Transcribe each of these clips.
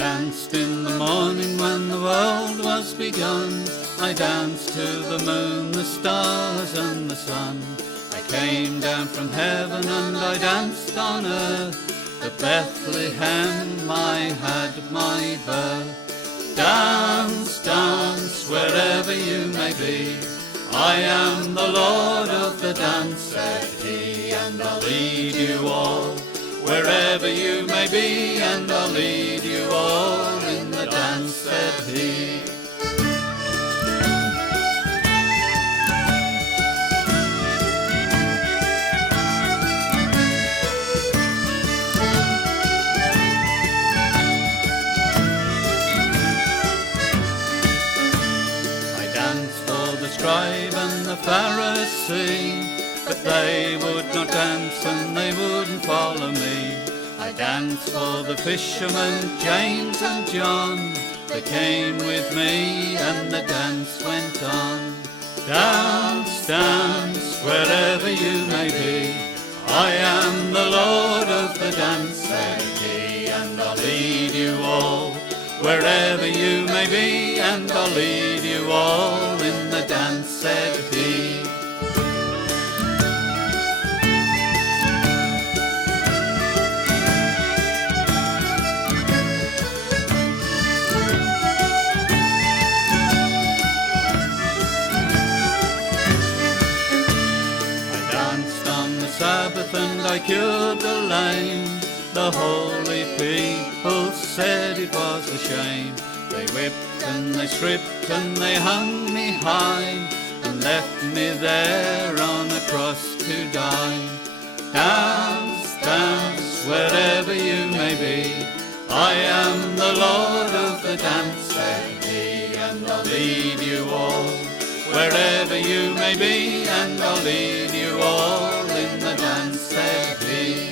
danced in the morning when the world was begun. I danced to the moon, the stars and the sun. I came down from heaven and I danced on earth. At Bethlehem I had my birth. Dance, dance, wherever you may be. I am the Lord of the dance, said he, and I'll lead you all. Wherever you may be, and I'll lead you all in the dance, said he. I danced for the scribe and the Pharisee, but they would not dance and they wouldn't follow me. I danced for the fishermen, James and John. They came with me and the dance went on. Dance, dance, wherever you may be. I am the Lord of the dance, said he, and I'll lead you all. Wherever you may be, and I'll lead you all in the dance, said he. Sabbath and I cured the lame. The holy people said it was a shame. They whipped and they stripped and they hung me high and left me there on a cross to die. Dance, dance, wherever you may be. I am the Lord of the dance, said he, and I'll lead you all. Wherever you may be, and I'll lead you all in the dance, said he.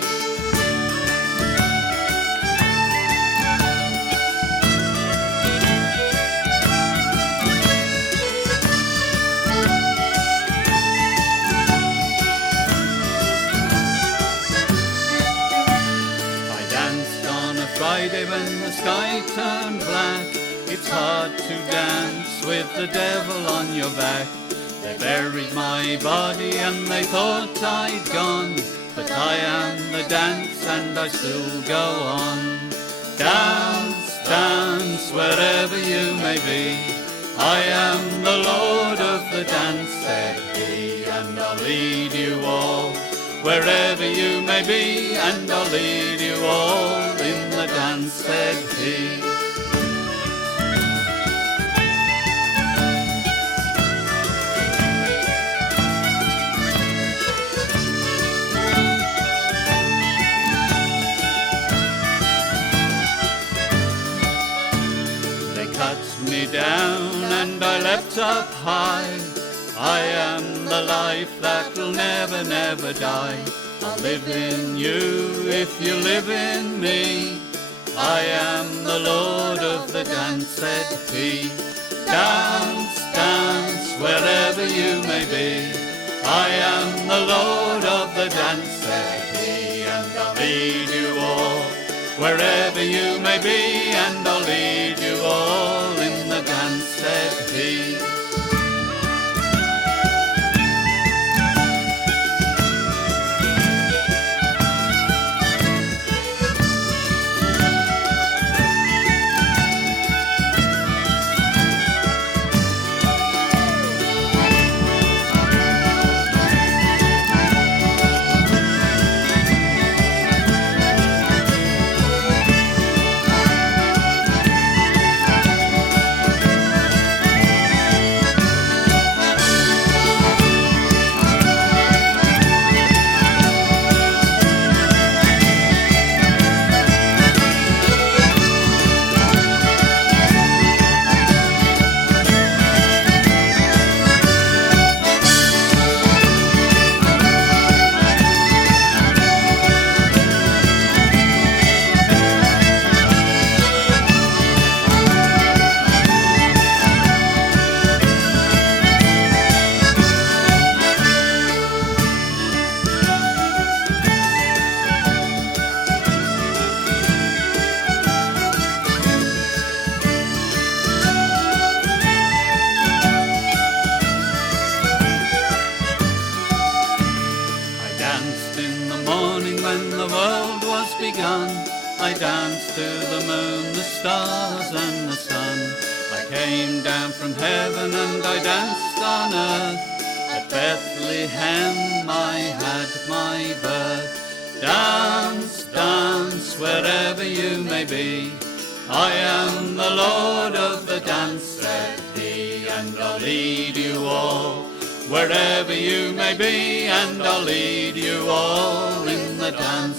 I danced on a Friday when the sky turned black. It's hard to dance with the devil on your back. They buried my body and they thought I'd gone, but I am the dance and I still go on. Dance, dance, wherever you may be. I am the Lord of the dance, said he, and I'll lead you all. Wherever you may be, and I'll lead you all in the dance, said he. Down and I leapt up high. I am the life that will never, never die. I'll live in you if you live in me. I am the Lord of the dance, said he. Dance, dance, wherever you may be. I am the Lord of the dance, said he, and I'll lead you all. Wherever you may be, and I'll lead you all in the dance, said he. danced to the moon, the stars and the sun. I came down from heaven and I danced on earth. At Bethlehem I had my birth. Dance, dance, wherever you may be. I am the Lord of the dance, said he, and I'll lead you all. Wherever you may be, and I'll lead you all in the dance.